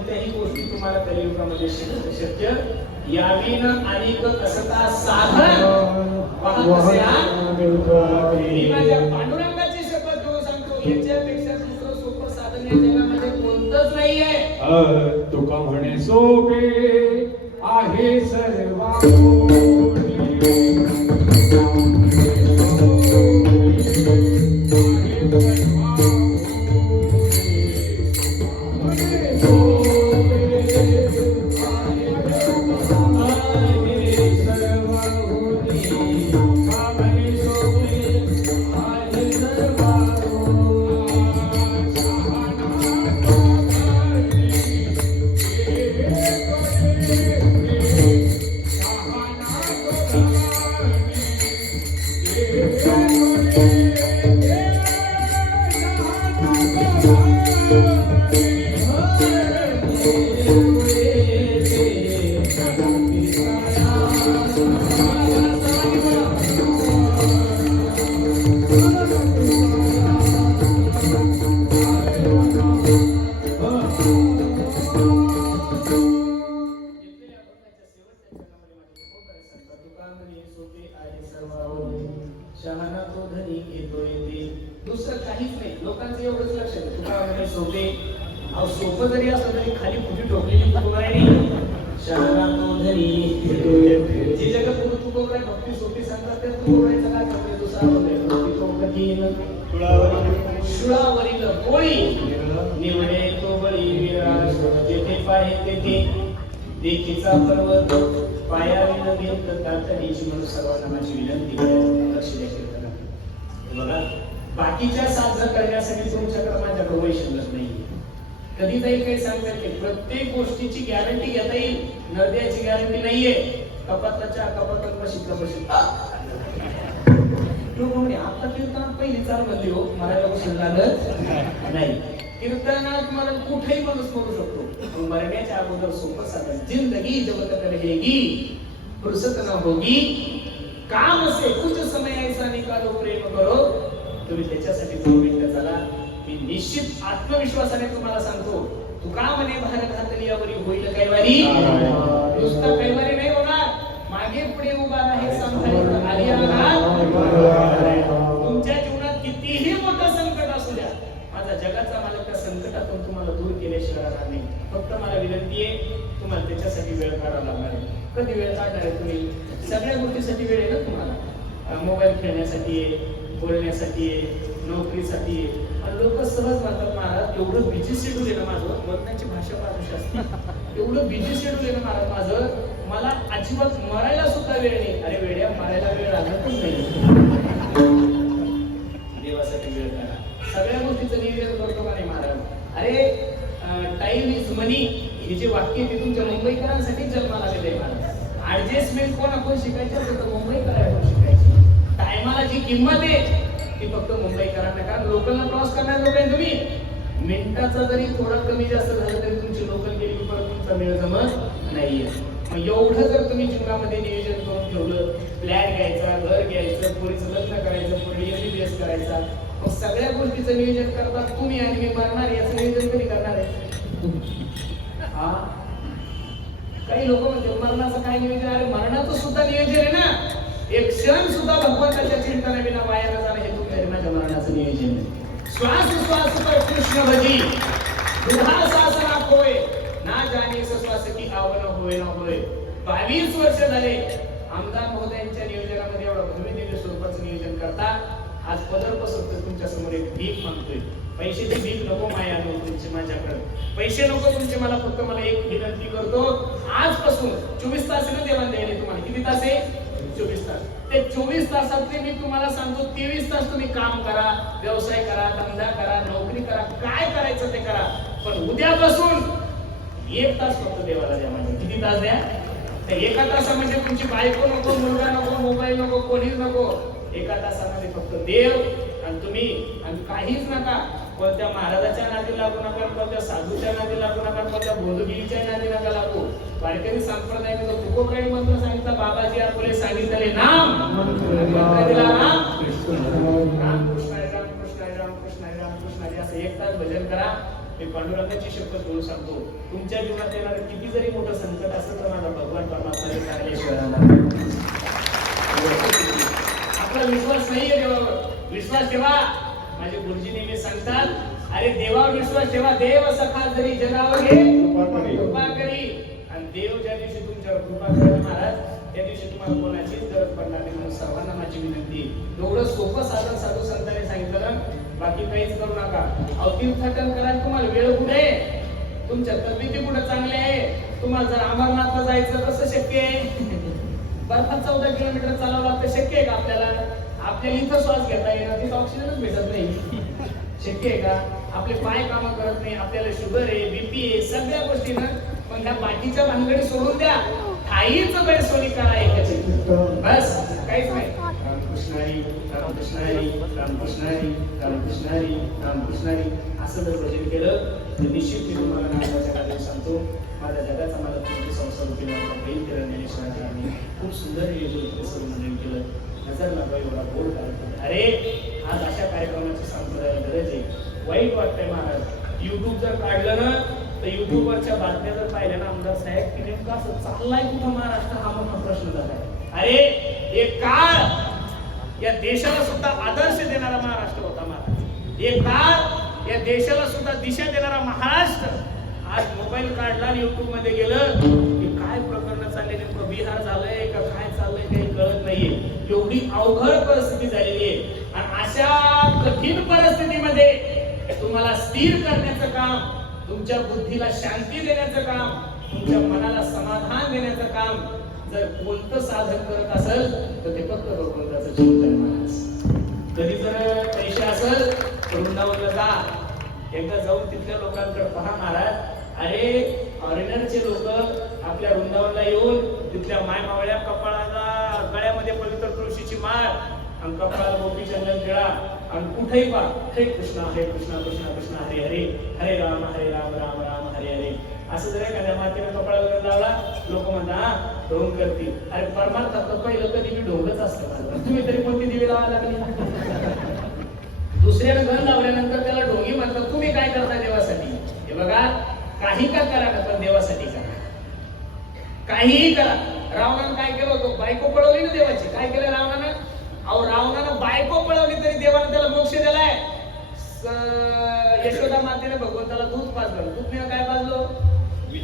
कोणत्याही गोष्टी तुम्हाला कलियुगामध्ये शक्य यावीन अनेक कसता साधन पांडुरंगाची शपथ घेऊन सांगतो याच्यापेक्षा दुसरं सोपं साधन या जगामध्ये कोणतंच नाहीये. तुका म्हणे सोपे आहे सर्व शुळावरील कोळी. निवडे तो बळी विराज जेथे पाहे तेथे. देखीचा पर्वत पायाविन घेत तातडीची म्हणून सर्वांना माझी विनंती लक्ष द्या बघा बाकीच्या साधना करण्यासाठी तुमच्याकडे माझ्याकडे शिल्लक नाही कधी तरी काही सांगतात की प्रत्येक गोष्टीची गॅरंटी घेता येईल. नद्याची गॅरंटी नाहीये. कपाताच्या कपातात बशीत बशीत लोक म्हणे आता कीर्तनात पहिली चाल हो मरायला बसून लागत नाही. कीर्तनात मला कुठेही माणूस म्हणू शकतो. मरण्याच्या अगोदर सोपं साधन जिंदगी जगत करहेगी फुरसत न होगी. काम असे कुछ समय ऐसा निकालो प्रेम करो. तुम्ही त्याच्यासाठी मिनिटं चला. मी निश्चित आत्मविश्वासाने तुम्हाला सांगतो तू का म्हणे भारत घातली यावरी होईल कैवारी. नुसतं कैवारी नाही होणार. मागे पुढे उभा आहे आली तुमच्या जीवनात कितीही मोठं संकट असू द्या माझा जगाचा मालक त्या संकटातून तुम्हाला दूर केल्याशिवाय राहणार नाही. फक्त मला विनंती आहे तुम्हाला त्याच्यासाठी वेळ काढावा लागणार आहे. कधी वेळ काढणार आहे तुम्ही? सगळ्या गोष्टीसाठी वेळ आहे ना तुम्हाला. मोबाईल खेळण्यासाठी आहे बोलण्यासाठी आहे नोकरीसाठी आहे. लोक सहज म्हणतात महाराज एवढं बिझी शेड्यूल आहे ना माझं वर्तनाची भाषा फार असते. एवढं बिझी शेड्यूल आहे ना महाराज माझं. मला अजिबात मरायला सुद्धा वेळ नाही. अरे वेड्या मारायला वेळ लागतच नाही. देवासाठी वेळ करा सगळ्या गोष्टीचं नियोजन करतो का नाही महाराज? अरे टाइम इज मनी हे जे वाक्य आहे ते तुमच्या मुंबईकरांसाठी जन्माला आलेलं आहे महाराज. ऍडजस्टमेंट कोण आपण शिकायचं? असेल तर मुंबईकरांकडून शिकायची. टायमाला जी किंमत आहे ती फक्त मुंबईकरांना कारण लोकलला क्रॉस करणार लोक आहे तुम्ही. मिनिटाचा जरी थोडा कमी जास्त झालं तरी तुमची लोकल गेली परत तुमचा वेळ जमत नाहीये. मग एवढं जर तुम्ही जीवनामध्ये नियोजन करून ठेवलं फ्लॅट घ्यायचा घर घ्यायचं पुरीचं लग्न करायचं पुढे एस करायचा मग सगळ्या गोष्टीचं नियोजन करतात तुम्ही आणि मी मरणार याचं नियोजन कधी करणार आहे? हा? काही लोक म्हणते मरणाचं काय नियोजन? अरे मरणाचं सुद्धा नियोजन आहे ना. एक क्षण सुद्धा भगवंताच्या चिंतनाविना वाया न जाणं हे तुमच्या माझ्या मरणाचं नियोजन श्वास श्वास पर कृष्ण भजी. दुधा सासना जाणे आवन होय ना होय बावीस वर्ष झाले आमदार महोदयांच्या नियोजनामध्ये एवढं भूमी दिव्य स्वरूपाचं नियोजन करता आज पदर पसरतोय तुमच्यासमोर एक भीक मागतोय. पैशाची भीक नको माया नको तुमची माझ्याकडे. पैसे नको तुमचे मला फक्त मला एक विनंती करतो. आजपासून चोवीस तास ना देवाण द्यायला तुम्हाला. किती तास आहे? चोवीस तास. ते चोवीस तासातले मी तुम्हाला सांगतो तेवीस तास तुम्ही काम करा व्यवसाय करा धंदा करा नोकरी करा काय करायचं ते करा. पण उद्यापासून एक तास फक्त देवाला द्या म्हणजे. किती तास द्या? तर एका तासामध्ये म्हणजे तुमची बायको नको मुलगा नको मोबाईल नको कोणीच नको. एका तासामध्ये फक्त देव आणि तुम्ही. आणि काहीच नका. कोणत्या महाराजाच्या नादी लागू नका कोणत्या साधूच्या नादी लागू नका कोणत्या बोधगिरीच्या नादी नका लागू. वारकरी संप्रदाय तुको काही मंत्र सांगितला बाबाजी आपले सांगितले नाम. मंत्र दिला नाम. रामकृष्ण हरी, रामकृष्ण रामकृष्ण रामकृष्ण असं एक तास भजन करा. मी पांडुरंगाची शपथ बोलू सांगतो. तुमच्या जीवनात येणारं किती जरी मोठं संकट असलं तर माझा भगवान परमात्मा चांगले आपला विश्वास नाहीये देवावर. विश्वास ठेवा. माझे गुरुजी नेहमी सांगतात अरे देवावर विश्वास ठेवा. देव सखा जरी जगावर घे कृपा करी. आणि देव ज्या दिवशी तुमच्यावर कृपा करेल महाराज त्या दिवशी तुम्हाला कोणाचीच गरज पडणार नाही. म्हणून सर्वांना माझी विनंती आहे. एवढं सोपं साधन साधू संतांनी सांगितलं ना बाकी काहीच करू नका. अहो तीर्थाटन करायला तुम्हाला वेळ कुठे आहे? तुमच्या तब्येती कुठे चांगले आहे तुम्हाला जर अमरनाथला जायचं कसं शक्य आहे? बर्फात चौदा किलोमीटर चालावं लागतं? शक्य आहे का आपल्याला? आपल्याला इथं श्वास घेता येणार तिथं ऑक्सिजनच भेटत नाही. शक्य आहे का? आपले पाय काम करत नाही आपल्याला शुगर आहे बीपी आहे सगळ्या गोष्टी ना पण ह्या बाकीच्या भानगडी सोडून द्या. काहीच वेळ सोडी करा एकाची. बस काहीच नाही. रामकृष्ण हरी रामकृष्ण हरी रामकृष्ण हरी रामकृष्ण हरी रामकृष्ण हरी असं जर भजन केलं तर निश्चित मी तुम्हाला नावाच्या कार्य सांगतो. माझ्या जगाचा मला तुमची संसार रूपी माझा प्रेम केलं आम्ही खूप सुंदर नियोजन सर्व मंडळी केलं. नजर लागला एवढा गोड कार्यक्रम. अरे आज अशा कार्यक्रमाची संप्रदायाला गरज आहे. वाईट वाटतंय महाराज. युट्यूब जर काढलं ना तर युट्यूबवरच्या बातम्या जर पाहिल्या ना आमदार साहेब की नेमकं असं चाललाय कुठं महाराष्ट्र? हा मोठा प्रश्न झालाय. अरे एक काळ या देशाला सुद्धा आदर्श देणारा महाराष्ट्र होता महाराज एक काळ या देशाला सुद्धा दिशा देणारा महाराष्ट्र आज मोबाईल काढला युट्यूबमध्ये गेलं की काय प्रकरण चालले नेमकं बिहार झालंय का काय चाललंय काही कळत नाहीये. एवढी अवघड परिस्थिती झालेली आहे. आणि अशा कठीण परिस्थितीमध्ये तुम्हाला स्थिर करण्याचं काम तुमच्या बुद्धीला शांती देण्याचं काम तुमच्या मनाला समाधान देण्याचं काम जर कोणतं साधन करत असेल तर ते फक्त भगवंताचं चिंतन महाराज कधी जर पैसे असेल तर वृंदावनला जा. एकदा जाऊन तिथल्या लोकांकडे पहा महाराज. अरे फॉरेनरचे लोक आपल्या वृंदावनला येऊन तिथल्या माय मावळ्या कपाळाला गळ्यामध्ये पवित्र तुळशीची माळ आणि कपाळाला गोपी चंदन टिळा आणि कुठेही पा हरे कृष्णा हरे कृष्णा कृष्णा कृष्णा हरे हरे. हरे राम हरे राम राम राम हरे हरे. असं जर एखाद्या मातेने कपाळाला लावला लोक म्हणतात हा ढोंग करतील. अरे परमार्थात पहिलं कधी मी ढोंगच असतं. तुम्ही तरी कोणती दिवे लावा लागली? दुसऱ्याला गण लावल्यानंतर त्याला ढोंगी म्हणतात तुम्ही काय करता देवासाठी? हे बघा काही का करा ना पण देवासाठी करा. काहीही करा. रावणानं काय केलं होतं? बायको पळवली ना देवाची. काय केलं रावणानं? अहो रावणानं बायको पळवली तरी देवानं त्याला मोक्ष दिलाय. यशोदा मातेने भगवंताला दूध पाजलं. दूध काय पाजलं?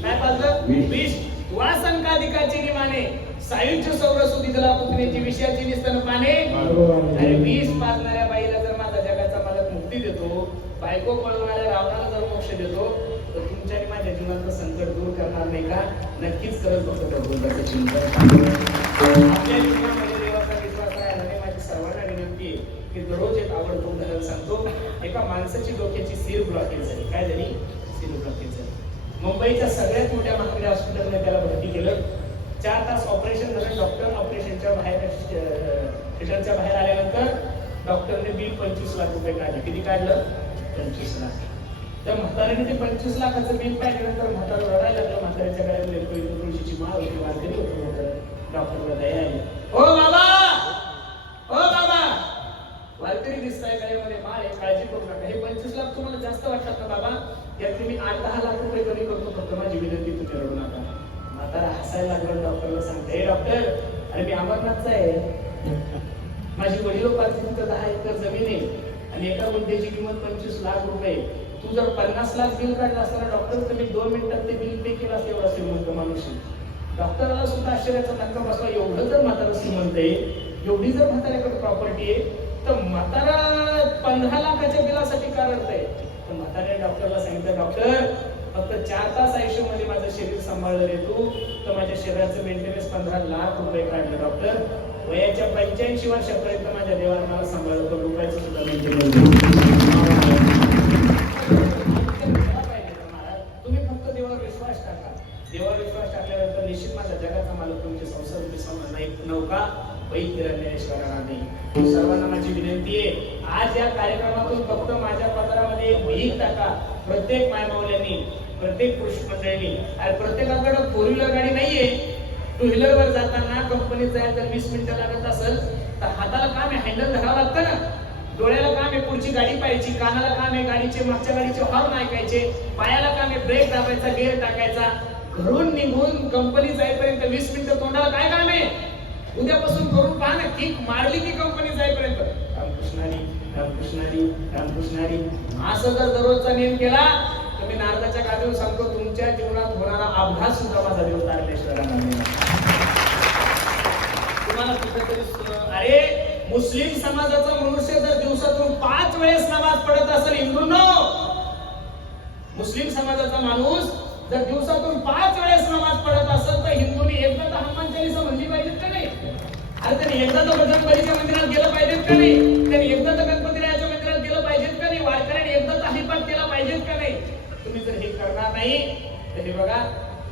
काय पाजलं? विष. विष वासंकाधिकाची निमाने सायुज्य सौरसुदी जला पुतण्याची विषयाची निस्तन पाने. अरे वीस पाजणाऱ्या बाईला जर माझा जगाचा मालक मुक्ती देतो बायको पळवणाऱ्या रावणाला जर मोक्ष देतो तर तुमच्या आणि माझ्या जीवनातलं संकट दूर करणार नाही का? नक्कीच करत चिंतन आपल्या जीवनामध्ये देवाचा विश्वास नाही माझी सर्वांना विनंती आहे की दररोज एक आवडतं उदाहरण सांगतो एका माणसाची डोक्याची सीर ब्लॉकेज झाली. काय झाली? सीर ब्लॉकेज झाली. मुंबईच्या सगळ्यात मोठ्या महागड्या हॉस्पिटलमध्ये त्याला केलं. चार तास ऑपरेशन झालं. डॉक्टर ऑपरेशनच्या बाहेर थिएटरच्या बाहेर आल्यानंतर डॉक्टरने बिल पंचवीस लाख रुपये काढले. किती काढलं? पंचवीस लाख. त्या म्हाताऱ्याने ते पंचवीस लाखाचं बिल पाहिल्यानंतर म्हातारा रडायला लागलं. म्हाताऱ्याच्या गळ्यामध्ये पहिली तुळशीची माळ होती. वाजलेली होती. डॉक्टरला दया आली. हो बाबा! हो बाबा! वारकरी दिसताय गळ्यामध्ये माळ आहे. काळजी करू नका. हे पंचवीस लाख तुम्हाला जास्त वाटतात ना बाबा? यातले मी आठ दहा लाख रुपये कमी करतो. फक्त माझी विनंती तुम्ही रडू नका. म्हातारा हसायला लागलो डॉक्टरला सांगते हे डॉक्टर अरे मी अमरनाथचा आहे. माझी वडिलोपार्जित तिथं दहा एकर जमीन आहे आणि एका गुंठ्याची किंमत पंचवीस लाख रुपये तू जर पन्नास लाख बिल काढला असताना डॉक्टर तर मी दोन मिनिटात ते बिल पे केलं असतं एवढा श्रीमंत माणूस डॉक्टरला सुद्धा आश्चर्याचा धक्का बसला एवढं जर म्हातारा श्रीमंत आहे एवढी जर म्हाताऱ्याकडे प्रॉपर्टी आहे तर म्हातारा पंधरा लाखाच्या बिलासाठी कारण आहे. तर म्हाताऱ्या डॉक्टरला सांगितलं डॉक्टर फक्त चार तास आयुष्यामध्ये माझं शरीर सांभाळलं रे तू. तर माझ्या शरीराचं मेंटेनन्स पंधरा लाख रुपये काढलं डॉक्टर वयाच्या पंच्याऐंशी वर्षापर्यंत माझ्या देवाने मला सांभाळलं तर रुपयाचं सुद्धा मेंटेनन्स तुम्ही फक्त देवावर विश्वास टाका. देवावर विश्वास टाकल्यानंतर निश्चित माझा जगाचा मालक तुमचे संसार विसरणार नाही नौका. नाही. सर्वांना माझी विनंती आहे आज या कार्यक्रमातून फक्त माझ्या पत्रामध्ये एक टाका. प्रत्येक मायमावल्यांनी प्रत्येक पुरुष मंडळीने आणि प्रत्येकाकडे फोर व्हीलर गाडी नाहीये. टू व्हीलर वर जाताना कंपनीत जायला जर वीस मिनिटं लागत असेल तर हाताला काम आहे हँडल धरावं लागतं ना. डोळ्याला काम आहे पुढची गाडी पाहायची कानाला काम आहे गाडीचे मागच्या गाडीचे हॉर्न ऐकायचे पायाला काम आहे ब्रेक दाबायचा गेअर टाकायचा. घरून निघून कंपनी जाईपर्यंत वीस मिनिटं तोंडाला काय काम आहे? उद्यापासून करून पहा ना किक मारली की कंपनी जाईपर्यंत. रामकृष्णारी रामकृष्णारी रामकृष्णारी असं जर दररोजचा नियम केला मी नारदाच्या कागदवर सांगतो तुमच्या जीवनात होणारा अपघात सुद्धा माझा देव तारकेश्वरांना तुम्हाला कुठेतरी अरे मुस्लिम समाजाचा मनुष्य जर दिवसातून पाच वेळेस नमाज पडत असेल हिंदूंनो मुस्लिम समाजाचा माणूस जर दिवसातून पाच वेळेस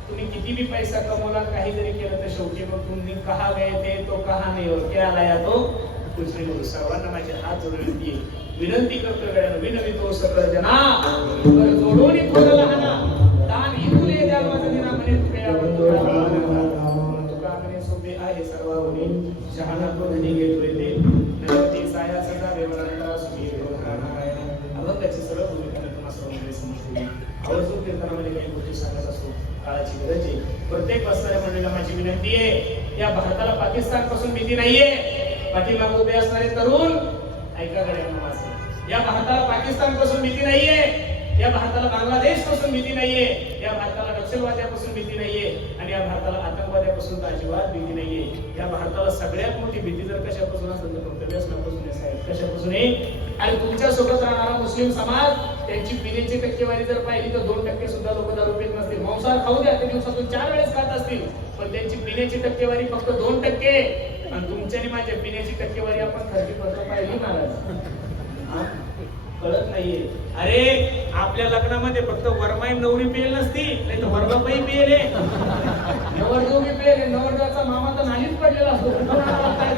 तुम्ही किती भी पैसा कमवला काहीतरी केलं तर शेवटी मग तुम्ही कहा गए थे तो कहा नाही हो क्या लाया तो? कुछ नाही सर्वांना माझे हात जोडून विनंती विनंती करतो वेळानं विनवितो सकळ जना. जोडून लहाना दान द्या माझा दिना म्हणे तुका म्हणे सोपे आहे सर्व होणे शहाणा तो धनी घेतोय ते. नरती साया सदा देवरांना सुखी नारायण अभंगाची सरळ भूमिका तुम्हाला आवर्जून कीर्तनामध्ये काही गोष्टी सांगत काळाची गरज आहे. प्रत्येक बसणाऱ्या मंडळीला माझी विनंती आहे या भारताला पाकिस्तानपासून भीती नाहीये. पाठीमागे उभे असणारे तरुण ऐका गड्या या भारताला पाकिस्तानपासून भीती नाहीये. या भारताला बांगलादेशपासून भीती नाहीये. या भारताला नक्षलवाद्यापासून भीती नाहीये. आणि या भारताला आतंकवाद्यापासून अजिबात भीती नाहीये. या भारताला सगळ्यात मोठी भीती जर कशापासून असेल तर फक्त व्यसनापासून साहेब कशापासून आणि तुमच्यासोबत राहणारा मुस्लिम समाज त्यांची पिण्याची टक्केवारी जर पाहिली तर दोन टक्के सुद्धा लोक दारू पित नसतील. मांसाहार खाऊ द्या ते दिवसातून चार वेळेस खात असतील. पण त्यांची पिण्याची टक्केवारी फक्त दोन टक्के. आणि तुमच्या माझ्या पिण्याची टक्केवारी आपण थर्टी पत्र पाहिली महाराज. कळत नाहीये. अरे आपल्या लग्नामध्ये फक्त वरमाई नवरी पेल नसती नाही तर वरबाई पेल नवरदेव बी पेल नवरदेवाचा मामा तर नाहीच पडलेला असतो.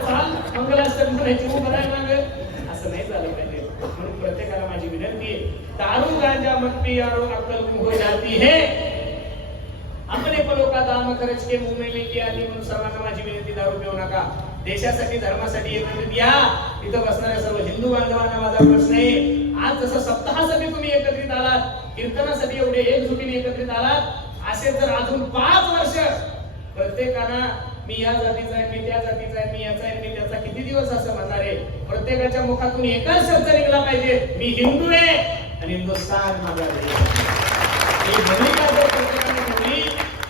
चाल? मंगलाष्टक म्हणायची उभं राहायला लागेल असं नाही झालं पाहिजे म्हणून प्रत्येकाला माझी विनंती आहे दारू गांजा और अकल अक्कल हो जाती है. अपने पलों का दाम खर्च के मुंह में लेके आली म्हणून सर्वांना माझी विनंती दारू पिऊ नका. देशासाठी धर्मासाठी एकत्रित या. इथं बसणाऱ्या सर्व हिंदू बांधवांना माझा प्रश्न आहे. आज जसं सप्ताहासाठी तुम्ही एकत्रित आलात कीर्तनासाठी एवढे एकजुटीने एकत्रित आलात असे जर अजून पाच वर्ष प्रत्येकाना मी या जातीचा आहे मी त्या जातीचा आहे मी याचा आहे मी त्याचा किती दिवस असं म्हणणार आहे? प्रत्येकाच्या मुखातून एकच शब्द निघला पाहिजे मी हिंदू आहे. आणि हिंदुस्थान माझा देश ही भूमिका जर प्रत्येकाने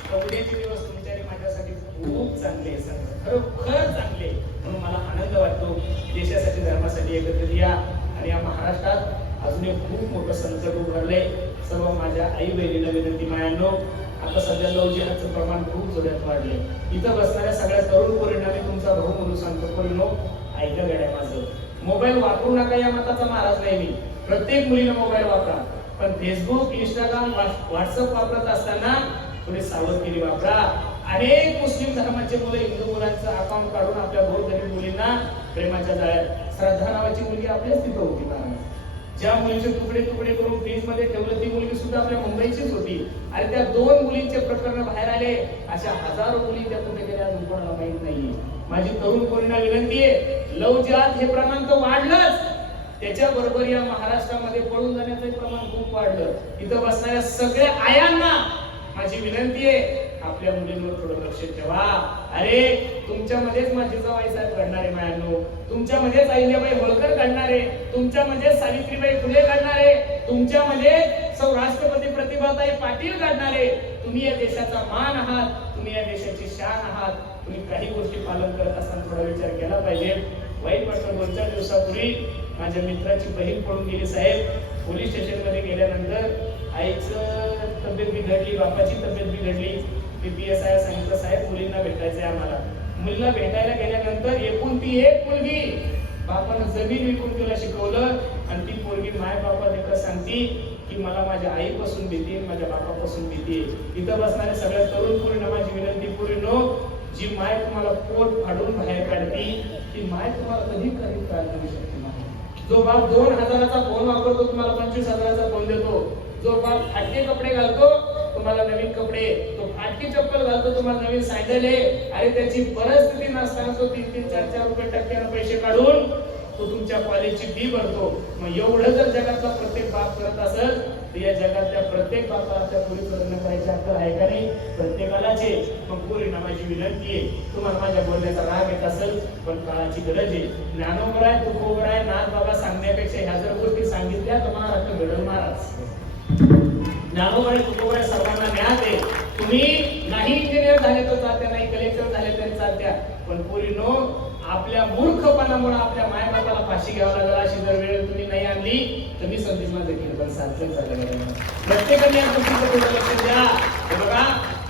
तर उद्याचे दिवस तुमच्या माझ्यासाठी खूप चांगले सर खरोखर चांगले आहे. म्हणून मला आनंद वाटतो देशासाठी धर्मासाठी एकत्र या आणि या महाराष्ट्रात अजून एक खूप मोठं संकट उभारलंय. सर्व माझ्या आई बहिणीला विनंती मायांनो आता सध्या लव जिहादचं प्रमाण खूप जोरात वाढले इथं बसणाऱ्या सगळ्या तरुण पोरींना मी तुमचा भाऊ म्हणून सांगतो पोरीनो ऐका गड्या माझं. मोबाईल वापरू नका या मताचा महाराज नाही मी. प्रत्येक मुलीनं मोबाईल वापरा. पण फेसबुक इंस्टाग्राम व्हॉट्सअप वापरत असताना थोडी सावधगिरी वापरा. अनेक मुस्लिम धर्माचे मुलं हिंदू मुलांचं अकाउंट काढून आपल्या गोरगरीब मुलींना प्रेमाच्या जाळ्यात. श्रद्धा नावाची मुलगी आपल्याच तिथं होती महाराज ज्या मुलीचे तुकडे तुकडे करून फ्रीजमध्ये ठेवलं ती मुलगी सुद्धा आपल्या मुंबईचीच होती. आणि त्या दोन मुलींचे प्रकरण बाहेर आले. अशा हजारो मुली त्या कुठे गेल्या अजून कोणाला माहीत नाहीये. माझी तरुण कोणीला विनंती आहे लव जिहाद हे प्रमाण तर वाढलंच. त्याच्याबरोबर या महाराष्ट्रामध्ये पळून जाण्याचं प्रमाण खूप वाढलं. इथं बसणाऱ्या सगळ्या आयांना माझी विनंती आहे आपल्या मुलींवर थोडं लक्ष ठेवा. अरे तुमच्यामध्येच माझी जवाई साहेब घडणारे मायानो. तुमच्यामध्येच अहिल्याबाई होळकर काढणारे तुमच्यामध्येच सावित्रीबाई फुले काढणारे तुमच्यामध्ये सौराष्ट्रपती प्रतिभाताई पाटील काढणारे तुम्ही या देशाचा मान आहात तुम्ही या देशाची शान आहात. तुम्ही काही गोष्टी पालन करत असताना थोडा विचार केला पाहिजे. वाईट वाटतं दोन चार दिवसापूर्वी माझ्या मित्राची बहीण पळून गेली साहेब. पोलीस स्टेशनमध्ये गेल्यानंतर आईचं तब्येत बिघडली बापाची तब्येत बिघडली. बी पी एस आय सांगितलं साहेब मुलींना भेटायचं आहे आम्हाला. मुलीला भेटायला गेल्यानंतर एकूण ती एक मुलगी. बापानं जमीन विकून तिला शिकवलं आणि ती पोरगी माय बापा देखत सांगती की मला माझ्या आईपासून भीती आहे, माझ्या बापापासून भीती आहे. इथं बसणाऱ्या सगळ्या तरुण पूर्ण माझी विनंती पूर्ण हो. जी माय तुम्हाला पोट फाडून बाहेर काढती ती माय तुम्हाला कधी कधी त्रास देऊ शकते नाही. जो बाप दोन हजाराचा फोन वापरतो तुम्हाला पंचवीस हजाराचा फोन देतो. जो बाप फाटके कपडे घालतो तुम्हाला नवीन कपडे. तो फाटकी चप्पल घालतो तुम्हाला नवीन सायकल आहे. आणि त्याची परिस्थिती नसताना तो तीन तीन चार चार रुपये टक्क्यानं पैसे काढून तो तुमच्या कॉलेजची फी भरतो. मग एवढं जर जगातला प्रत्येक बाप करत असेल तर या जगातल्या प्रत्येक बापाला त्या पोरीचं लग्न करायची अक्कल आहे का नाही? प्रत्येकालाच आहे. मग पोरींना माझी विनंती आहे. तुम्हाला माझ्या बोलण्याचा राग येत असेल पण काळाची गरज आहे. ज्ञानोबर आहे तुकोबर आहे नाथ बाबा सांगण्यापेक्षा ह्या जर गोष्टी सांगितल्या तर महाराष्ट्र घडल महाराज. ज्ञानोबर आहे तुकोबर आहे सर्वांना ज्ञान आहे. तुम्ही नाही इंजिनियर झाले तर चालत्या नाही कलेक्टर झाले तरी चालत्या. पण पोरीनो आपल्या मूर्खपणामुळे आपल्या मायबापाला फाशी घ्यावं लागला अशी जर वेळ तुम्ही नाही आणली तर मी संदेश माझं कीर्तन सार्थक झालं प्रत्येकाने या गोष्टीकडे लक्ष द्या. बघा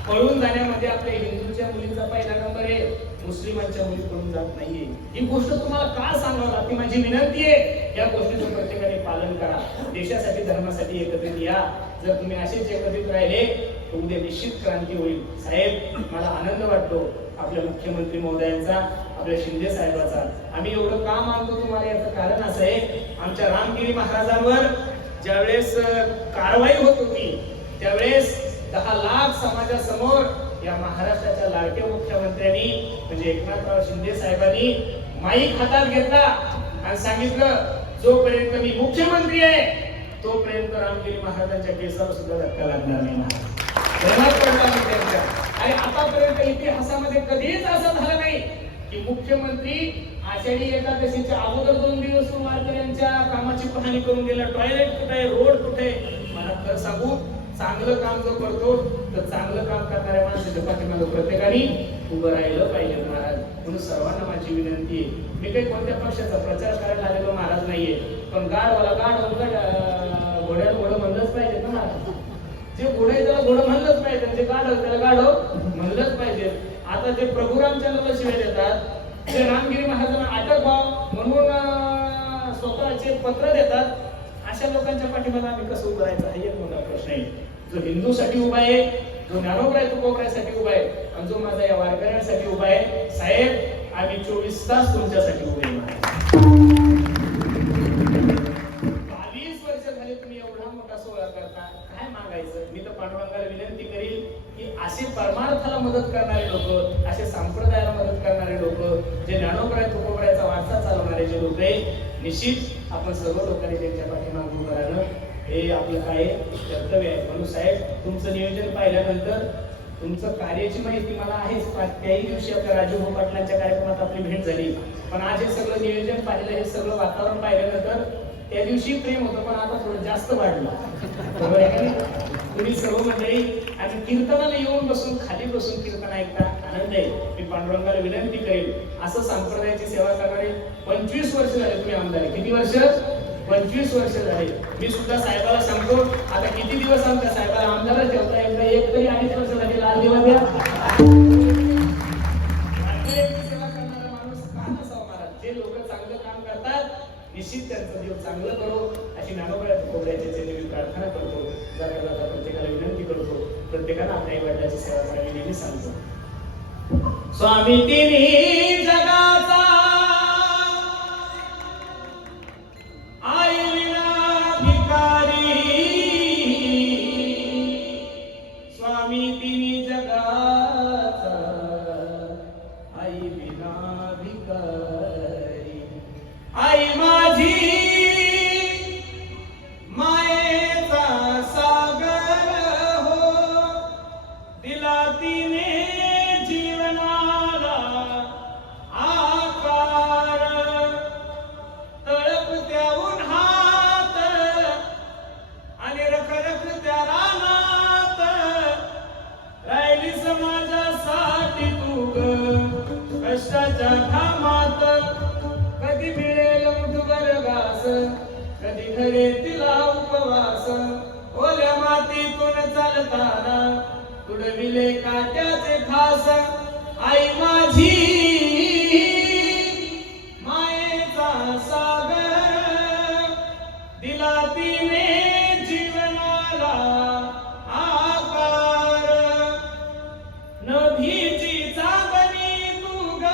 पळून जाण्यामध्ये आपल्या हिंदूच्या मुलींचा पहिला नंबर आहे. मुस्लिमांच्या मुली पळून जात नाहीये. ही गोष्ट तुम्हाला का सांगावं लागते? माझी विनंती आहे या गोष्टीचं प्रत्येकाने पालन करा. देशासाठी धर्मासाठी एकत्रित या. जर तुम्ही असेच एकत्रित राहिले तर उद्या निश्चित क्रांती होईल. साहेब मला आनंद वाटतो आपल्या मुख्यमंत्री महोदयांचा. आपल्या शिंदे साहेबाचा. आम्ही एवढं का मानतो तुम्हाला याचं कारण असं आहे? आमच्या रामगिरी महाराजांवर ज्यावेळेस कारवाई होत होती त्यावेळेस दहा लाख समाजासमोर या महाराष्ट्राच्या लाडक्या मुख्यमंत्र्यांनी म्हणजे एकनाथराव शिंदे साहेबांनी माईक हातात घेतला आणि सांगितलं जोपर्यंत मी मुख्यमंत्री आहे तोपर्यंत रामगिरी महाराजांच्या केसावर सुद्धा धक्का लागणार नाही. आणि आतापर्यंत इतिहासामध्ये कधीच असं झालं नाही. की मुख्यमंत्री आषाढी एकादशीच्या अगोदर दोन दिवस वारकऱ्यांच्या कामाची पाहणी करून गेला टॉयलेट कुठे आहे रोड कुठे? आहे? मला खरं सांगू चांगलं काम जर करतो तर चांगलं काम करणाऱ्या माणसाच्या पाठीमागे प्रत्येकाने उभं राहिलं पाहिजे महाराज. म्हणून सर्वांना माझी विनंती आहे. मी काही कोणत्या पक्षाचा प्रचार करायला आलेलो महाराज नाहीये. पण गाडवाला गाड घोड्याला घोडं म्हणलंच पाहिजे ना महाराज. जे घोडे त्याला घोडं म्हणलंच पाहिजे जे गाढव त्याला गाढव म्हणलंच पाहिजे आता जे प्रभू रामचंद्र शिवाय देतात ते रामगिरी महाराजांना अटक व्हा म्हणून स्वतःचे पत्र देतात अशा लोकांच्या पाठीमाला आम्ही कसं उभं राहायचं? हा एक मोठा प्रश्न आहे. जो हिंदूसाठी उभा आहे जो ज्ञानोबराय तुकोबरायसाठी उभा आहे आणि जो माझा या वारकऱ्यांसाठी उभा आहे. साहेब आम्ही चोवीस तास तुमच्यासाठी उभे आहे. लोकांना मदत करणारे लोक असे संप्रदायाला मदत करणारे लोक जे ज्ञानोपराय तुकोबरायचा वारसा चालवणारे जे लोक आहे निश्चित आपण सर्व लोकांनी त्यांच्या पाठीमागे उभं राहणं हे आपलं काय कर्तव्य आहे. म्हणून साहेब तुमचं नियोजन पाहिल्यानंतर तुमचं कार्याची माहिती मला आहेच त्याही दिवशी आपल्या राजूभाऊ पाटलांच्या कार्यक्रमात आपली भेट झाली. पण आज हे सगळं नियोजन पाहिलं हे सगळं वातावरण पाहिल्यानंतर त्या दिवशी प्रेम होतं पण आता थोडं जास्त वाढलं. तुम्ही सर्व मंडळी आणि कीर्तनाला येऊन बसून खाली बसून कीर्तन ऐकता आनंद आहे. मी पांडुरंगाला विनंती करेल असं संप्रदायाची सेवा करणारे पंचवीस वर्ष झाले तुम्ही आमदार. आहे. किती वर्ष? पंचवीस वर्ष झाले. मी सुद्धा साहेबाला सांगतो आता किती दिवस आमच्या साहेबाला आमदार ठेवता एकदा एक तरी अडीच वर्ष झाले लाल दिवा द्या. सेवा करणारा माणूस का महाराज? जे लोक चांगलं काम करतात निश्चित त्यांचं जीव चांगलं करो. अशी ज्ञानोबळ्या कोबऱ्याचे जे मी प्रार्थना करतो. जाता प्रत्येकाला विनंती करतो प्रत्येकाला आपल्या आई सेवा करावी नेहमी सांगतो. स्वामी तिन्ही दिला तिने जीवनाला आकार. नभीची चांदणी तू ग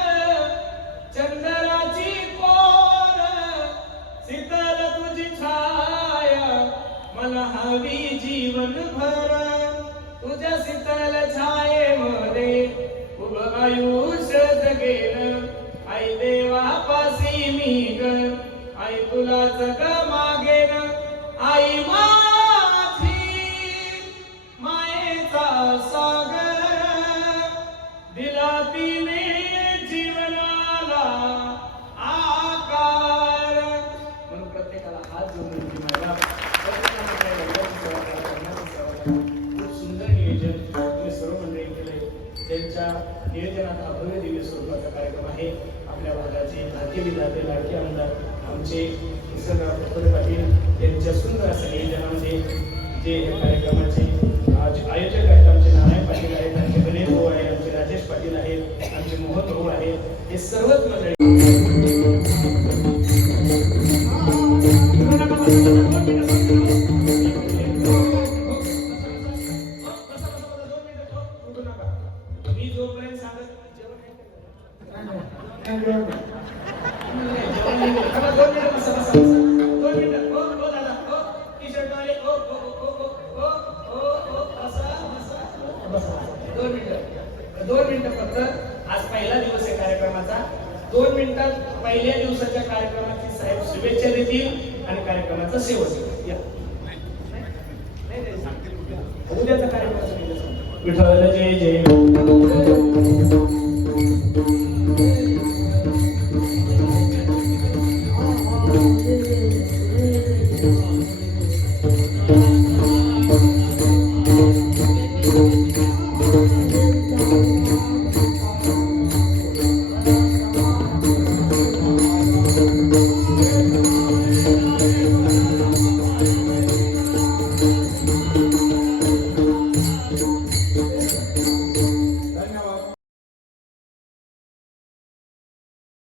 चंद्राची कोर. शीतल तुझी छाया मला हवी जीवन भर तुझ्या शीतल छायेमध्ये उभ आयुष्य जगेन. आई देवापासी मी ग आई तुला जग मागेन आई माझी मायेचा सागर. दिला तिने जीवनाला आकार. म्हणून प्रत्येकाला हात जोडून खूप सुंदर नियोजन तुम्ही सर्व मंडळी केलंय. ज्यांच्या नियोजनात अभव्य दिव्य स्वरूपाचा कार्यक्रम आहे. आपल्या भागाचे भारतीय विद्यार्थी लाडके आमदार आमचे किसनराव पाटील यांच्या सुंदर असं नियोजनामध्ये जे कार्यक्रमाचे आज आयोजक आहेत आमचे नारायण पाटील आहेत आमचे गणेश भाऊ आहेत आमचे राजेश पाटील आहेत आमचे मोहन भाऊ आहेत हे सर्वच मंडळी दोन मिनिटं फक्त आज पहिला दिवस आहे कार्यक्रमाचा दोन मिनिटात पहिल्या दिवसाच्या कार्यक्रमाची साहेब शुभेच्छा देतील आणि कार्यक्रमाचा शेवट या उद्याचा कार्यक्रम विठ्ठल जय जय